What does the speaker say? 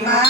más